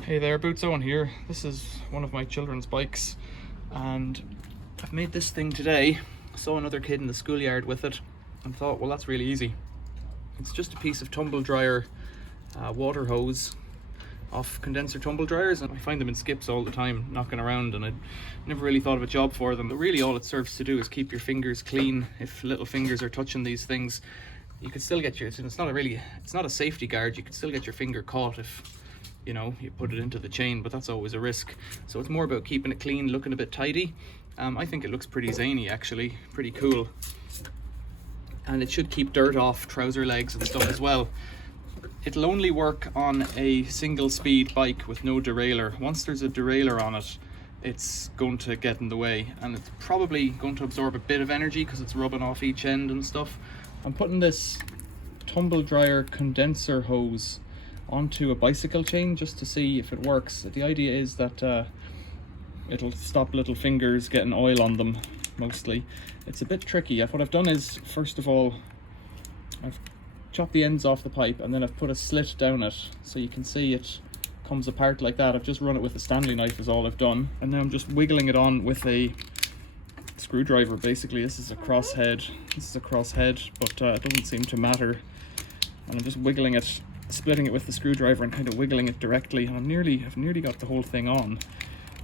Hey there, Boots Owen here. This is one of my children's bikes and I've made this thing today. I saw another kid in the schoolyard with it and thought, well, that's really easy. It's just a piece of tumble dryer water hose off condenser tumble dryers, and I find them in skips all the time knocking around, and I never really thought of a job for them, but really all it serves to do is keep your fingers clean. If little fingers are touching these things, you could still get it's not a safety guard, you could still get your finger caught if you put it into the chain, but that's always a risk. So it's more about keeping it clean, looking a bit tidy. I think it looks pretty zany actually, pretty cool, and it should keep dirt off trouser legs and stuff as well. It'll only work on a single speed bike with no derailleur. Once there's a derailleur on it, it's going to get in the way, and it's probably going to absorb a bit of energy because it's rubbing off each end and stuff. I'm putting this tumble dryer condenser hose onto a bicycle chain just to see if it works. The idea is that it'll stop little fingers getting oil on them mostly. It's a bit tricky. What I've done is, first of all, I've chopped the ends off the pipe and then I've put a slit down it so you can see it comes apart like that. I've just run it with a Stanley knife is all I've done, and now I'm just wiggling it on with a screwdriver. Basically this is a cross head, but it doesn't seem to matter, and I'm just wiggling it, splitting it with the screwdriver and kind of wiggling it directly, and I've nearly got the whole thing on,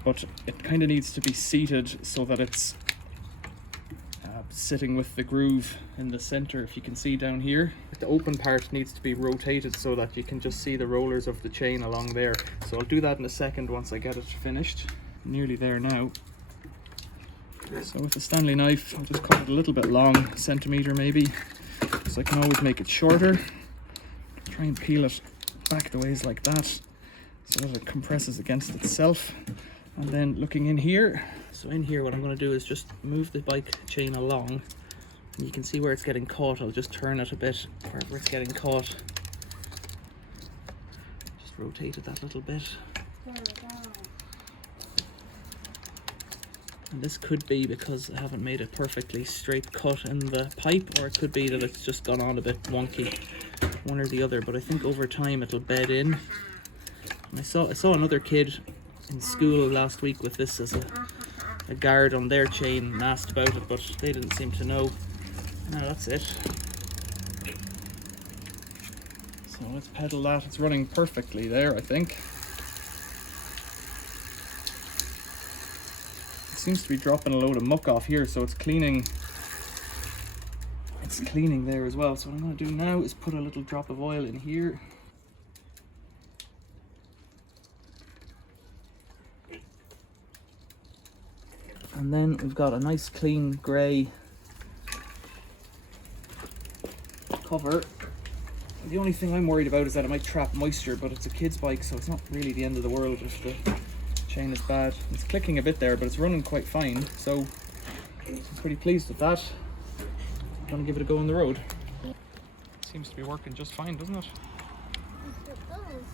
but it kind of needs to be seated so that it's sitting with the groove in the center. If you can see down here, the open part needs to be rotated so that you can just see the rollers of the chain along there. So I'll do that in a second once I get it finished. Nearly there now. So with the Stanley knife, I'll just cut it a little bit long, centimeter maybe, so I can always make it shorter. Try and peel it back the ways like that so that it compresses against itself. And then looking in here, so in here what I'm going to do is just move the bike chain along, and you can see where it's getting caught. I'll just turn it a bit wherever it's getting caught. Just rotate it that little bit. And this could be because I haven't made a perfectly straight cut in the pipe, or it could be that it's just gone on a bit wonky, one or the other, but I think over time it'll bed in. And I saw another kid in school last week with this as a guard on their chain and asked about it, but they didn't seem to know. Now that's it. So let's pedal that. It's running perfectly there, I think. It seems to be dropping a load of muck off here, so it's cleaning there as well. So what I'm going to do now is put a little drop of oil in here. And then we've got a nice clean grey cover. The only thing I'm worried about is that it might trap moisture, but it's a kid's bike, so it's not really the end of the world if the chain is bad. It's clicking a bit there, but it's running quite fine, so I'm pretty pleased with that. I'm going to give it a go on the road. Seems to be working just fine, doesn't it? Yes, it does.